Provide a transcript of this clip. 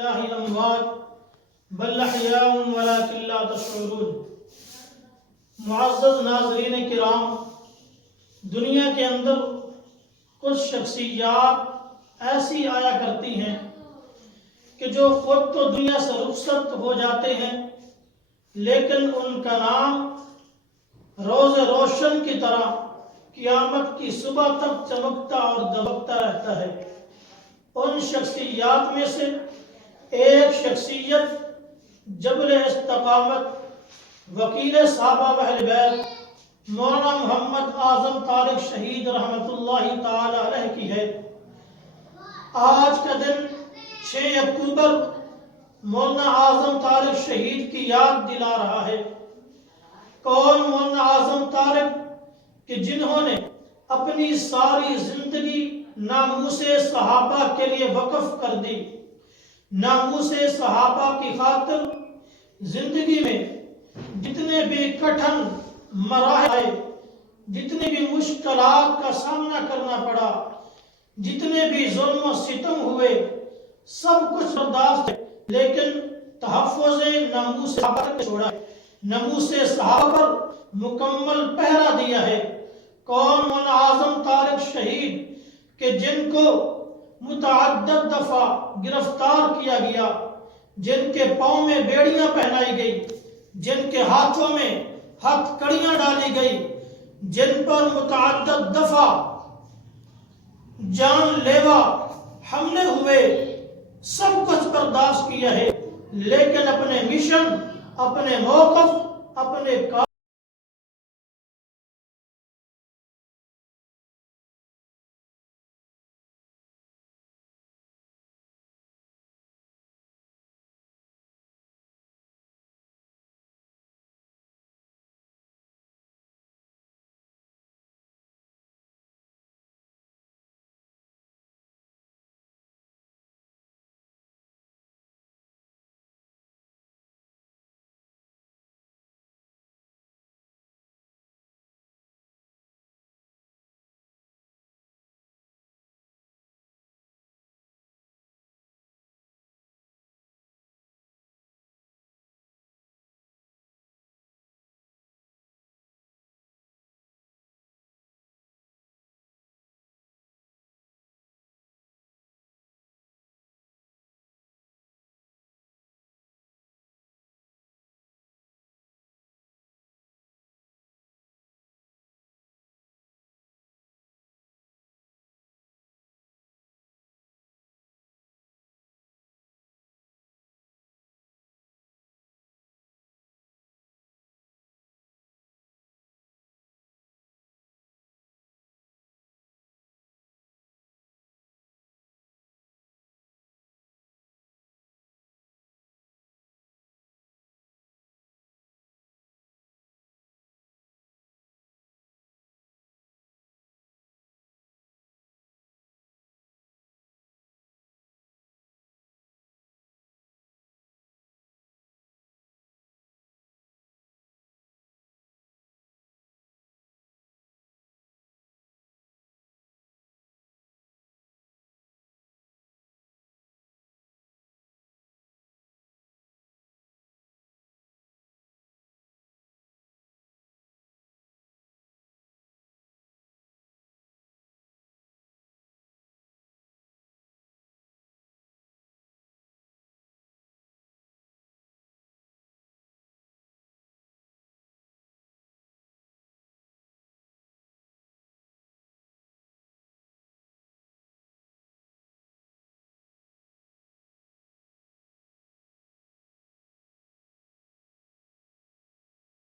لله الأموات بل أحياء ولكن لا تشعرون۔ معزز ناظرین کرام، دنیا کے اندر کچھ شخصیات ایسی آیا کرتی ہیں کہ جو خود تو دنیا سے رخصت ہو جاتے ہیں، لیکن ان کا نام روز روشن کی طرح قیامت کی صبح تک چمکتا اور دمکتا رہتا ہے۔ ان شخصیات میں سے ایک شخصیت جبل استقامت، وکیل صحابہ و اہل بیت مولانا محمد اعظم طارق شہید رحمۃ اللہ تعالی علیہ کی ہے۔ آج کا دن 6 اکتوبر مولانا اعظم طارق شہید کی یاد دلا رہا ہے۔ کون مولانا اعظم طارق کہ جنہوں نے اپنی ساری زندگی ناموس صحابہ کے لیے وقف کر دی، ناموس صحابہ کی خاطر زندگی میں جتنے بھی کٹھن مراحل آئے، جتنے بھی مشکلات کا سامنا کرنا پڑا، جتنے بھی ظلم و ستم ہوئے، سب کچھ برداشت ہے، لیکن تحفظ ناموس صحابہ کے چھوڑا ہے، ناموس صحابہ پر مکمل پہرا دیا ہے۔ کون مولانا اعظم طارق شہید کہ جن کو متعدد دفعہ گرفتار کیا گیا، جن کے پاؤں میں بیڑیاں پہنائی گئی، جن کے ہاتھوں میں ہتھ کڑیاں ڈالی گئی، جن پر متعدد دفعہ جان لیوا حملے ہوئے، سب کچھ برداشت کیا ہے، لیکن اپنے مشن، اپنے موقف، اپنے